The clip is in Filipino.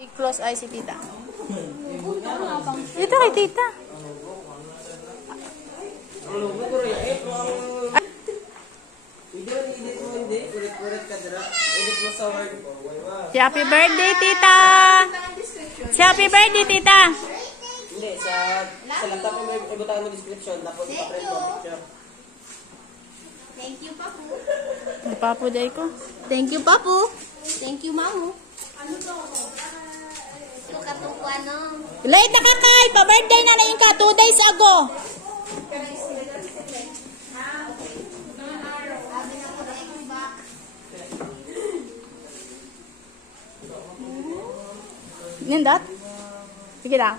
Close eye si tita. Dito kay tita. Si happy birthday, tita. Si happy birthday, tita. Hindi, sa laptop mo ibutang mo description, tapos ipaprint mo picture. Thank you, Papu. Ang papo day ko. Thank you, Papu. Thank you, Mamu. Ano to? Ito katuko ano? Late na ka, Kay. Pa-birthday na yung ka. 2 days ago. Nindot? Sige lang.